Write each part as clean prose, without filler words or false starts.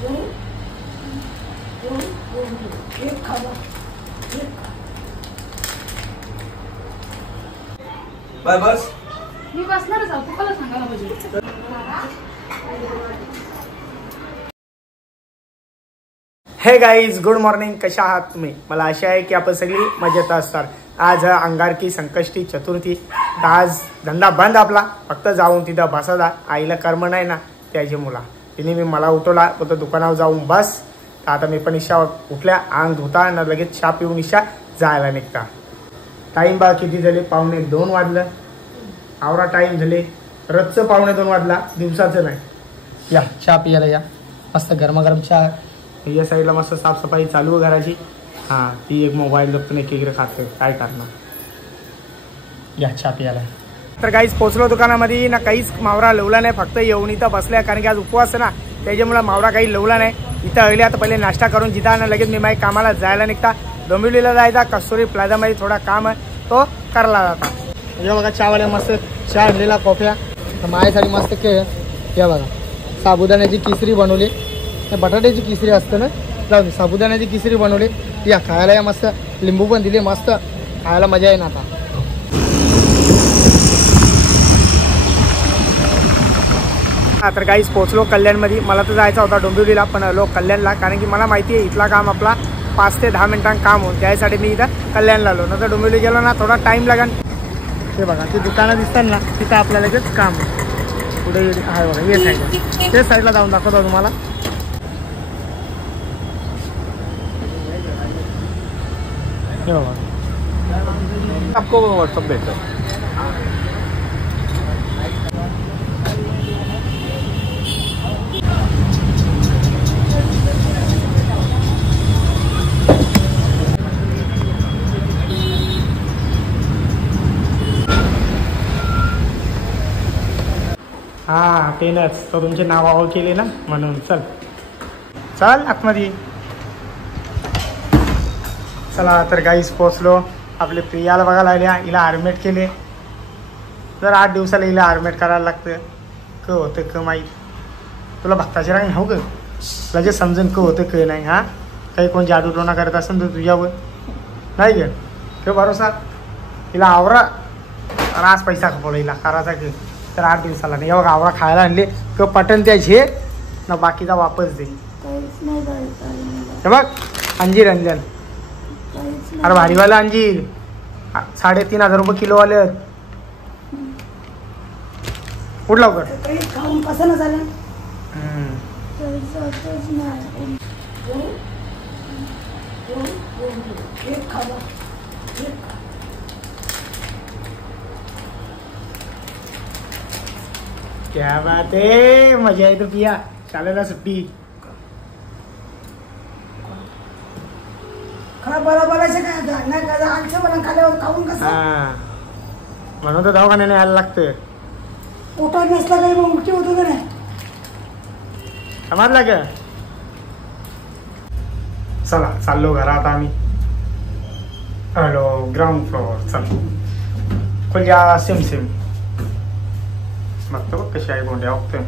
बस मी बसणारच आहोत, तुम्हाला सांगायला पाहिजे. हे गाईज, गुड मॉर्निंग. कशा आहात तुम्ही? मला आशा आहे की आपण सगळी मजेत असणार. आज अंगारकी संकष्टी चतुर्थी. आज धंदा बंद आपला, फक्त जाऊन तिथं बसायला. आईला कर्म नाही ना त्याची मुला, तिने मी मला उठवला, फक्त दुकानावर जाऊन बस. तर आता मी पण ईशा उठल्या, अंग धुता आणि लगेच चहा पिऊन ईशा जायला निघता. टाईम बा किती झाले? 1:45 वाजलं. आवरा टाईम झाले. रोजचं 1:45 वाजला, दिवसाचं नाही. या चहा पियाला या, मस्त गरमागरम चहा. या साईडला मस्त साफसफाई चालू आहे घराची. हां, ती एक मोबाईल बघतो, एक इकडे खाते, काय करणार. या चहा पियाला. तर काहीच पोचलो दुकानामध्ये ना, काहीच मावरा लवला नाही, फक्त येऊन इथं बसल्या, कारण की आज उपवास ना, त्याच्यामुळे मावरा काही लवला नाही. इथं अगल्या तर पहिले नाश्ता करून जिथं ना लगेच मी माझ्या कामाला जायला निघता. डोंबिवलीला जायचा, कस्तुरी प्लाझामध्ये थोडा काम आहे, तो करायला जाता. या बघा चहावाल्या मस्त चहा आणलेला, कॉफ्या माझ्यासाठी मस्त के. या बघा साबुदाण्याची किसरी बनवली, बटाट्याची किसरी असतं ना, जाऊ दे, साबुदाण्याची किसरी बनवली. या खायला या मस्त, लिंबू पण दिले, मस्त खायला मजा आहे ना. आता तर काहीच पोचलो कल्याणमध्ये. मला तर जायचा होता डोंबिवलीला, पण आलो कल्याणला, कारण की मला माहिती आहे इथला काम आपला 5 ते 10 मिनिटांत काम होईल. त्यासाठी मी इथं कल्याणला आलो. नंतर डोंबिवली गेलो ना, थोडा टाईम लागेल. ते बघा ते दुकानं दिसतात ना, तिथं आपल्याला लगेच काम पुढे आहे बघा. ये साईडला, ते साईडला जाऊन दाखवतो तुम्हाला. हे बघा, आपको व्हाट्सअप भेटतो. हां तेनच, तर तुमचे नाव आवड केले ना म्हणून. चल चल आतमध्ये. चला तर काहीच पोचलो. आपले प्रियाला बघायला आल्या, हिला आर्मेट केले. जर 8 दिवसाला हिला आर्मेट करायला लागतं. क होतं क माहीत तुला, भक्ताचे रंग हो ग, लगेच समजून क होतं क नाही. हां, काही कोण जादूटोणा करत असेल तर तुझ्यावर नाही गे ठेव भरोसा. हिला आवरा, रास पैसा खपवला हिला करायचा की. तर 8 दिवसाला नाही. बघा आवरा खायला आणले, क पटन त्या झे ना, बाकीचा वापस दे. हे बघ अंजीर अंजन, अरे भारीवाला अंजीर, 3,500 रुपये किलो वाले. उठ लवकर. क्या बात आहे, मजा येतो पिया. शाळेला सुट्टी. म्हणून तर दवाखान्याने यायला लागतं. समजला का? चला चाललो घरात आम्ही. Hello ground floor. चल खोल्या सेम सेम. बघतो बघ कशी आहे गोंड्या बघतोय.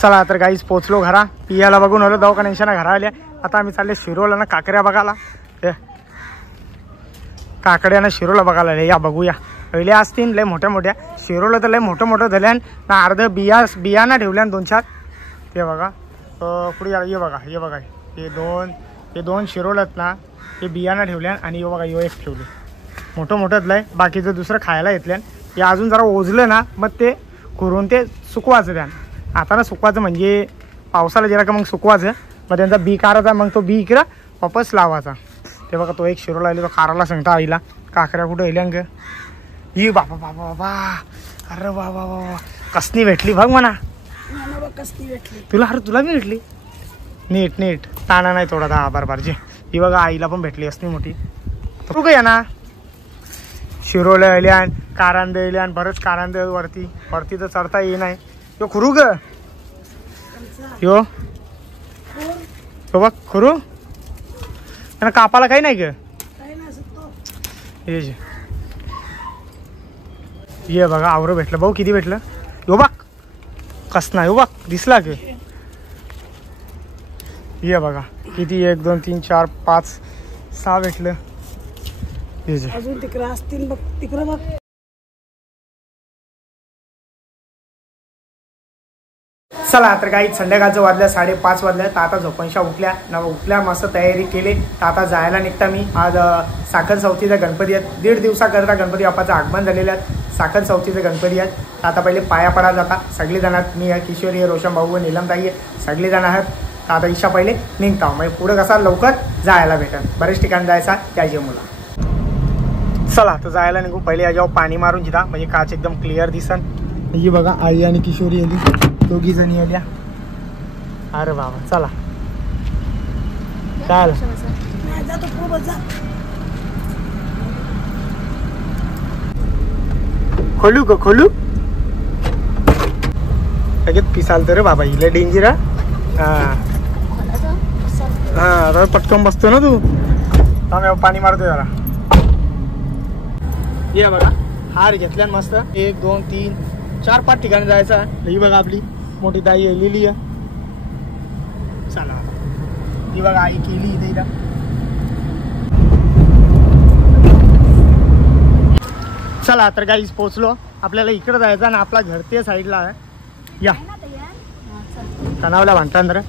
चला तर काहीच पोचलो घरा. पियाला बघून आलो, दवाखान्याच्या घरा आल्या. आता आम्ही चालले शिरोला ना, काकड्या बघायला. काकड्यानं शिरोला बघायला. या बघूया, पहिले असतील लय मोठ्या मोठ्या. शिरोला तर लय मोठं मोठं झाल्यान ना, अर्ध बियाणं ठेवल्यान 2-4. ते बघा पुढे ये बघा, हे बघा, हे दोन शिरोलत ना, ते बियाणं ठेवल्यान. आणि हे बघा, एक ठेवले मोठं मोठंच लय. बाकीचं दुसरं खायला घेतल्यान. हे अजून जरा ओझलं ना, मग ते करून ते सुकवायचं त्यानं. आता ना सुकवायचं म्हणजे पावसाला जरा का मग सुकवायचं, मग त्यांचा बी काढायचा, मग तो बी इकडं वापस लावायचा. ते बघा तो एक शिरोला आली, तो काराला सांगता आईला काकड्या कुठं येल्या ग. ही बाबा बाबा बाबा, अरे बाबा बाबा, कसनी भेटली बघ म्हणा. तुला? अरे तुला बी भेटली. नीट नीट ताना नाही थोडा 10-12 जे. ही बघा आईला पण भेटली असती मोठी. तू काय ना शिरोला येल्यान, कारांदे येल्यान, बरंच कारांदे वरती तर चढता ये नाही. यो खुरू ग, यो बघ खुरू. त्यांना कापाला काही नाही ग ये बघा आवरं भेटलं भाऊ. किती भेटलं यो बघ कस नाही हो बघ दिसला की. ये बघा किती 1 2 3 4 5 6 भेटलं. अजून तिकडे असतील बघ तिकडे बघ. चला तर काही संध्याकाळचं वाजल्या 5:30 वाजल्या. तर आता झोपणशा उठल्या मस्त तयारी केली. तर आता जायला निघता मी. आज साखर चौथीचा गणपती आहेत. 1.5 दिवसाकरता गणपती बाप्पाचं आगमन झालेलं आहे. साखर चौथीचे गणपती आहेत. तर आता पहिले पाया पडा जाता सगळी जण. मी आहे, किशोरी आहे, रोशन भाऊ आहे, नीलमताई आहे, सगळी जण आहेत. तर आता ईशा पहिले निघता म्हणजे पुढे कसा लवकर जायला भेटेल. बरेच ठिकाणी जायचा त्याची मुला. चला तर जायला निघू. पहिले याच्यावर पाणी मारून जिथा म्हणजे काच एकदम क्लिअर दिसन. ही बघा आई आणि किशोरी आली, दोघी जणी आल्या. अरे बाबा चला चाल खोलू का खोलू लगेच पिसाल तर रे बाबा. हिला डेंजर. हा पटकन बसतो ना तू. पाणी मारतो जरा. ये बघा हार घेतल्या मस्त 1 2 3 4 5 ठिकाणी जायचं. ही बघा आपली मोठी ताई आलेली आहे. चला ही बघा आई केली इथे. चला तर गाईस पोचलो. आपल्याला इकडे जायचं आणि आपला घर ते साईडला आहे. या तणावला भांडतांद्र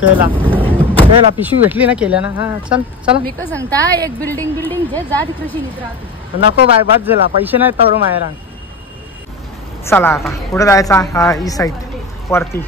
केला पिशवी भेटली ना केल्या ना. हा चल चला. मी का सांगता एक बिल्डिंग जे जा तिकडे शिनीत राहतो. नको बाय बाद झाला पैसे नाही तर माहेरा. चला आता कुठे जायचा. हा ई साईड वरती.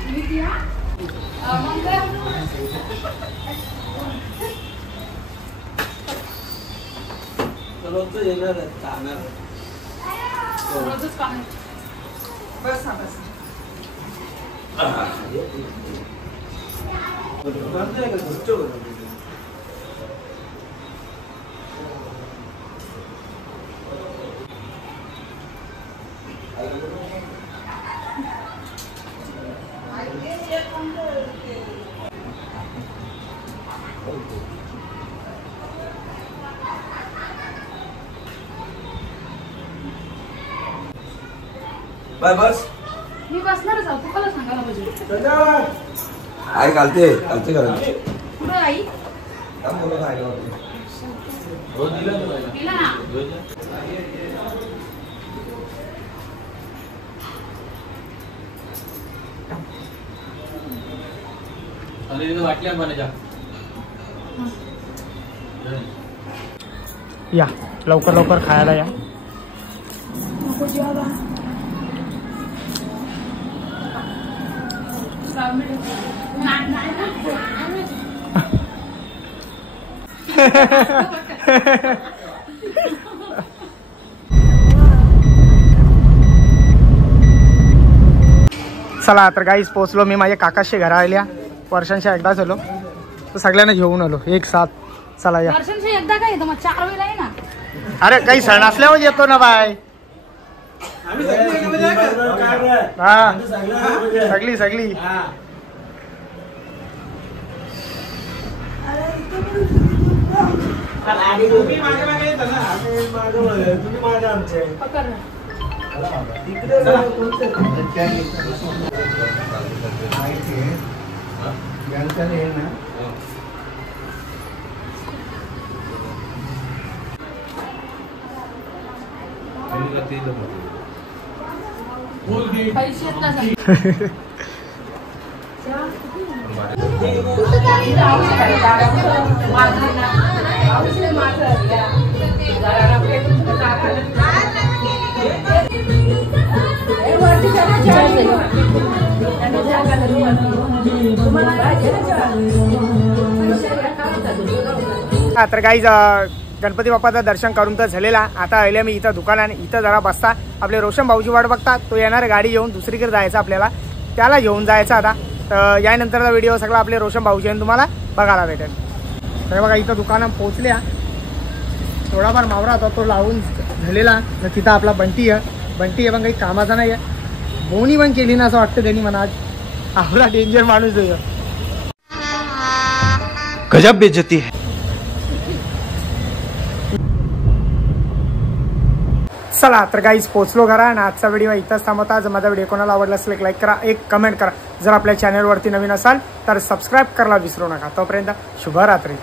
बाय बस. मी बसणारच आहोत. तुला सांगायला पाहिजे. आई घालते घालते कुठं आई दिला ना. या लवकर लवकर खायला या. चला तर गाईस पोचलो मी. माझ्या काकाशी घरा आल्या. वर्षांच्या एकदा झालो तर सगळ्यांना घेऊन आलो एक साथ. चला या. वर्षांच्या एकदा काय येतो मग 4 वेळा आहे ना. अरे काही सण असल्यावर येतो ना बाय. हा सगळी तुम्ही माझ्या मागे येता ना. तुम्ही माझ्या आमचे तर गाईज गणपती बाप्पाचं दर्शन करून तर झालेला. आता आले मी इथं दुकानाने. इथं जरा बसता. आपले रोशन भाऊजी वाट बघतात. तो येणार गाडी घेऊन दुसरीकडे जायचं आपल्याला. त्याला घेऊन जायचं आता. तर यानंतरचा व्हिडिओ सगळा आपले रोशन भाऊजी तुम्हाला बघायला भेटेल. तर बघा इथं दुकानात पोहोचल्या. थोडाफार मावरा होता तो लावून झालेला. तर तिथं आपला बंटी आहे पण काही कामाचा नाही आहे. बोनी पण केली ना असं वाटतं त्यांनी म्हणा. आज आपला डेंजर माणूस आहे. गजब बेइज्जती है. चला तर गाईज पोचलो घरा आणि आजचा व्हिडिओ इथंच थांबवता. जर माझा व्हिडिओ कोणाला आवडला असेल एक लाईक करा, एक कमेंट करा. जर आपल्या चॅनलवरती नवीन असाल तर सबस्क्राईब करायला विसरू नका. तोपर्यंत शुभरात्री.